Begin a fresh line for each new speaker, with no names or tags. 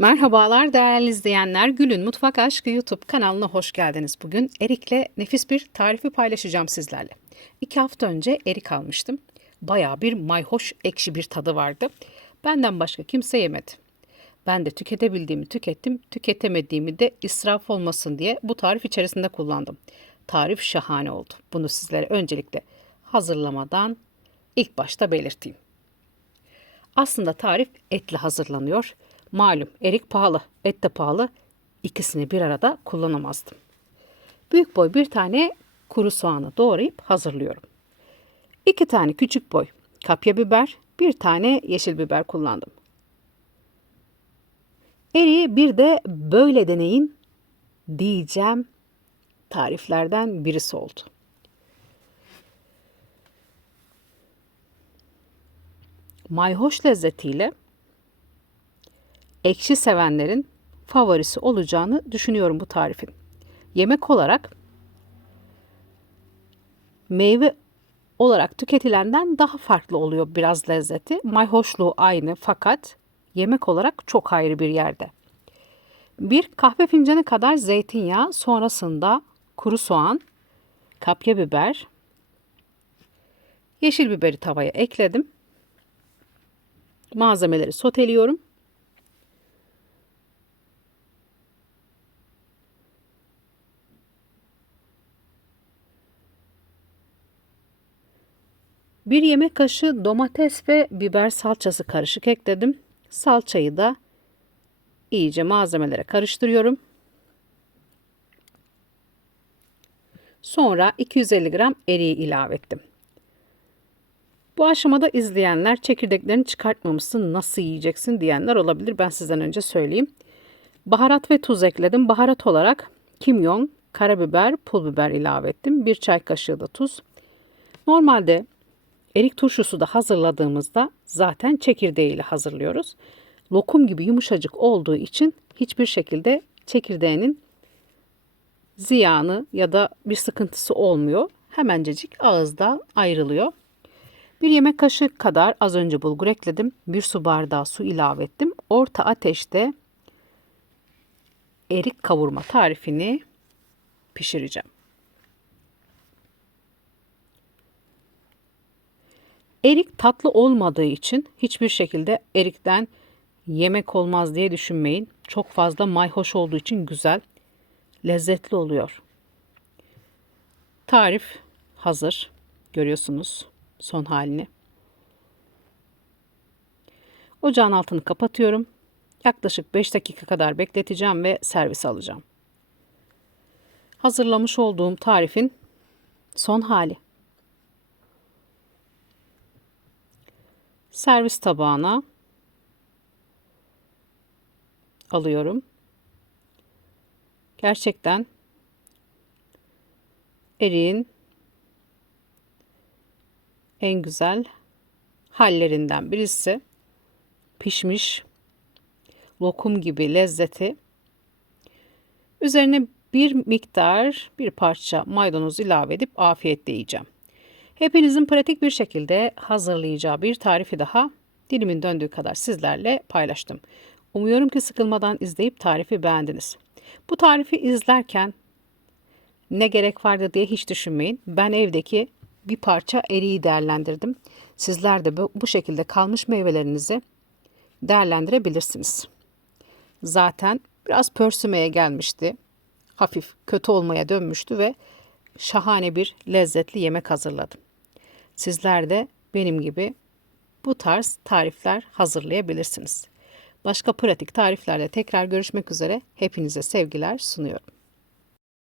Merhabalar değerli izleyenler. Gül'ün Mutfak Aşkı YouTube kanalına hoş geldiniz. Bugün erikle nefis bir tarifi paylaşacağım sizlerle. İki hafta önce erik almıştım. Bayağı bir mayhoş ekşi bir tadı vardı. Benden başka kimse yemedi. Ben de tüketebildiğimi tükettim, tüketemediğimi de israf olmasın diye bu tarif içerisinde kullandım. Tarif şahane oldu. Bunu sizlere öncelikle hazırlamadan ilk başta belirteyim. Aslında tarif etle hazırlanıyor. Malum erik pahalı, et de pahalı. İkisini bir arada kullanamazdım. Büyük boy bir tane kuru soğanı doğrayıp hazırlıyorum. İki tane küçük boy kapya biber, bir tane yeşil biber kullandım. Eriği bir de böyle deneyin diyeceğim tariflerden birisi oldu. Mayhoş lezzetiyle ekşi sevenlerin favorisi olacağını düşünüyorum bu tarifin. Yemek olarak meyve olarak tüketilenden daha farklı oluyor biraz lezzeti. Mayhoşluğu aynı fakat yemek olarak çok ayrı bir yerde. Bir kahve fincanı kadar zeytinyağı, sonrasında kuru soğan, kapya biber, yeşil biberi tavaya ekledim. Malzemeleri soteliyorum. Bir yemek kaşığı domates ve biber salçası karışık ekledim. Salçayı da iyice malzemelere karıştırıyorum. Sonra 250 gram eriği ilave ettim. Bu aşamada izleyenler çekirdeklerini çıkartmamışsın nasıl yiyeceksin diyenler olabilir. Ben sizden önce söyleyeyim. Baharat ve tuz ekledim. Baharat olarak kimyon, karabiber, pul biber ilave ettim. Bir çay kaşığı da tuz. Normalde erik turşusu da hazırladığımızda zaten çekirdeğiyle hazırlıyoruz. Lokum gibi yumuşacık olduğu için hiçbir şekilde çekirdeğinin ziyanı ya da bir sıkıntısı olmuyor. Hemencecik ağızda ayrılıyor. Bir yemek kaşığı kadar az önce bulgur ekledim. Bir su bardağı su ilave ettim. Orta ateşte erik kavurma tarifini pişireceğim. Erik tatlı olmadığı için hiçbir şekilde erikten yemek olmaz diye düşünmeyin. Çok fazla mayhoş olduğu için güzel, lezzetli oluyor. Tarif hazır. Görüyorsunuz son halini. Ocağın altını kapatıyorum. Yaklaşık 5 dakika kadar bekleteceğim ve servis alacağım. Hazırlamış olduğum tarifin son hali. Servis tabağına alıyorum. Gerçekten eriğin en güzel hallerinden birisi pişmiş lokum gibi lezzeti. Üzerine bir miktar bir parça maydanoz ilave edip afiyetle yiyeceğim. Hepinizin pratik bir şekilde hazırlayacağı bir tarifi daha dilimin döndüğü kadar sizlerle paylaştım. Umuyorum ki sıkılmadan izleyip tarifi beğendiniz. Bu tarifi izlerken ne gerek vardı diye hiç düşünmeyin. Ben evdeki bir parça eriği değerlendirdim. Sizler de bu, şekilde kalmış meyvelerinizi değerlendirebilirsiniz. Zaten biraz pörsümeye gelmişti. Hafif kötü olmaya dönmüştü ve şahane bir lezzetli yemek hazırladım. Sizler de benim gibi bu tarz tarifler hazırlayabilirsiniz. Başka pratik tariflerle tekrar görüşmek üzere. Hepinize sevgiler sunuyorum.